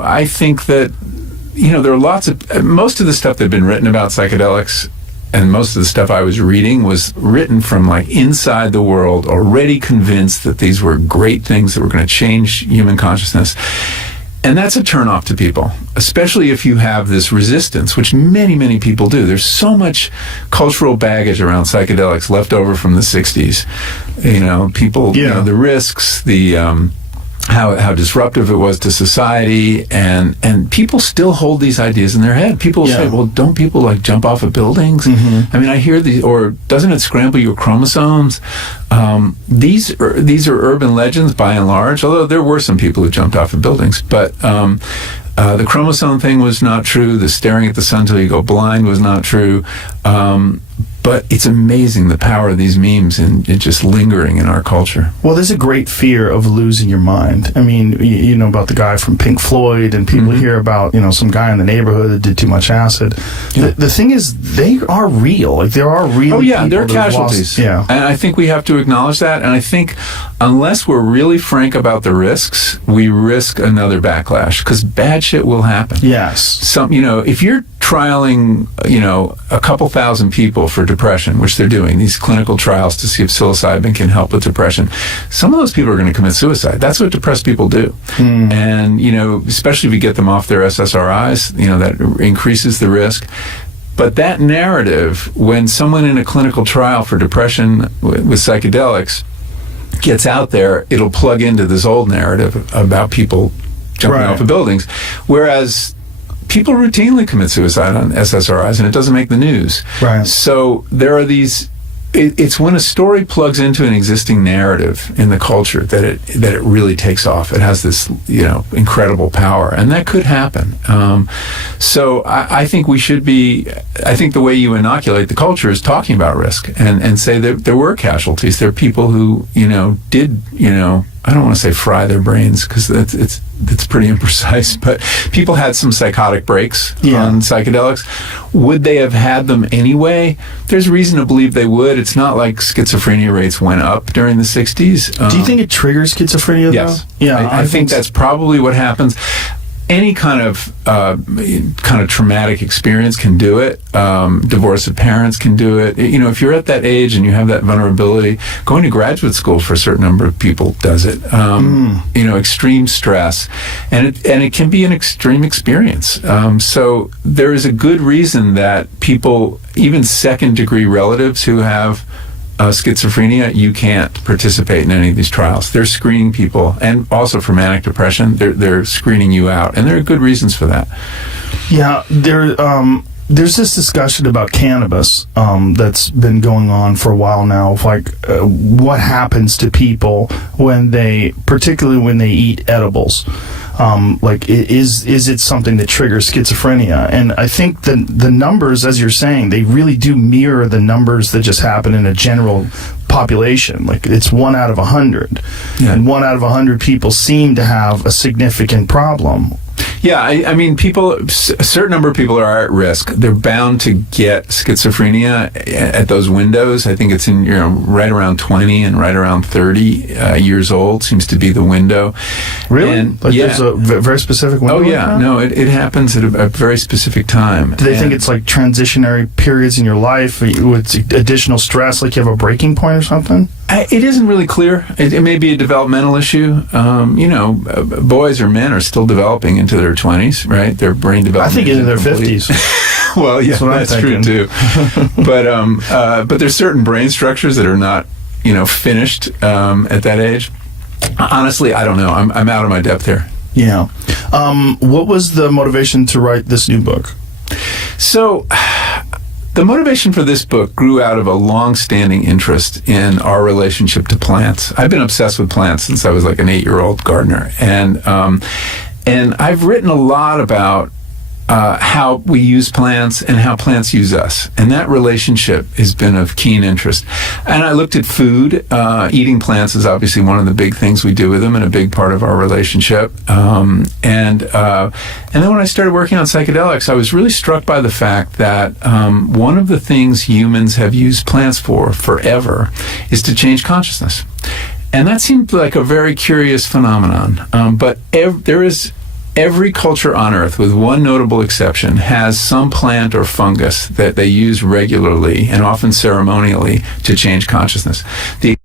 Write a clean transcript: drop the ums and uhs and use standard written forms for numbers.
I think that, there are most of the stuff that had been written about psychedelics and most of the stuff I was reading was written from like inside the world, already convinced that these were great things that were going to change human consciousness. And that's a turnoff to people, especially if you have this resistance, which many, many people do. There's so much cultural baggage around psychedelics left over from the 60s. People, the risks, the how disruptive it was to society, and people still hold these ideas in their head. People say, well, don't people like jump off of buildings? Mm-hmm. I mean, I hear these, or doesn't it scramble your chromosomes? These are urban legends by and large, although there were some people who jumped off of buildings, but the chromosome thing was not true. The staring at the sun till you go blind was not true. But it's amazing the power of these memes and just lingering in our culture. Well, there's a great fear of losing your mind. I mean, you know about the guy from Pink Floyd, and people hear about, some guy in the neighborhood that did too much acid. Yeah. The thing is, they are real. Like, there are real people. They're casualties. And I think we have to acknowledge that. And I think unless we're really frank about the risks, we risk another backlash, because bad shit will happen. Yes. If you're trialing, a couple thousand people for depression, which they're doing, these clinical trials to see if psilocybin can help with depression, some of those people are going to commit suicide. That's what depressed people do. And, especially if you get them off their SSRIs, that increases the risk. But that narrative, when someone in a clinical trial for depression with psychedelics gets out there, it'll plug into this old narrative about people jumping off of buildings. Whereas people routinely commit suicide on SSRIs, and it doesn't make the news. Right. So there are these. It's when a story plugs into an existing narrative in the culture that it really takes off. It has this incredible power, and that could happen. So I think we should be. I think the way you inoculate the culture is talking about risk and say that there were casualties. There are people who did I don't want to say fry their brains, because it's pretty imprecise, but people had some psychotic breaks on psychedelics. Would they have had them anyway? There's reason to believe they would. It's not like schizophrenia rates went up during the 60s. Do you think it triggers schizophrenia, yes. though? Yeah, I think that's probably what happens. Any kind of traumatic experience can do it. Divorce of parents can do it. If you're at that age and you have that vulnerability, going to graduate school for a certain number of people does it. Extreme stress, and it can be an extreme experience. So there is a good reason that people, even second-degree relatives who have schizophrenia, you can't participate in any of these trials. They're screening people, and also for manic depression, they're screening you out, and there are good reasons for that. Yeah, there's this discussion about cannabis that's been going on for a while now, of what happens to people particularly when they eat edibles. Is it something that triggers schizophrenia? And I think the numbers, as you're saying, they really do mirror the numbers that just happen in a general population. Like, it's 1 out of 100. Yeah. And 1 out of 100 people seem to have a significant problem. Yeah, I mean, a certain number of people are at risk. They're bound to get schizophrenia at those windows. I think it's in right around 20 and right around 30 years old seems to be the window. Really? And, there's a very specific window? Oh, yeah. No, it happens at a very specific time. Do they think it's like transitionary periods in your life with additional stress, like you have a breaking point or something? It isn't really clear. It may be a developmental issue. Boys or men are still developing into their 20s, right? Their brain development. I think into their 50s. Well, yeah, that's true too. But there's certain brain structures that are not, finished at that age. Honestly, I don't know. I'm out of my depth here. Yeah. What was the motivation to write this new book? So, the motivation for this book grew out of a long-standing interest in our relationship to plants. I've been obsessed with plants since I was like an 8-year-old gardener, and I've written a lot about how we use plants and how plants use us, and that relationship has been of keen interest. And I looked at food. Eating plants is obviously one of the big things we do with them and a big part of our relationship. And then when I started working on psychedelics, I was really struck by the fact that one of the things humans have used plants for forever is to change consciousness. And that seemed like a very curious phenomenon. But there is every culture on Earth, with one notable exception, has some plant or fungus that they use regularly and often ceremonially to change consciousness. The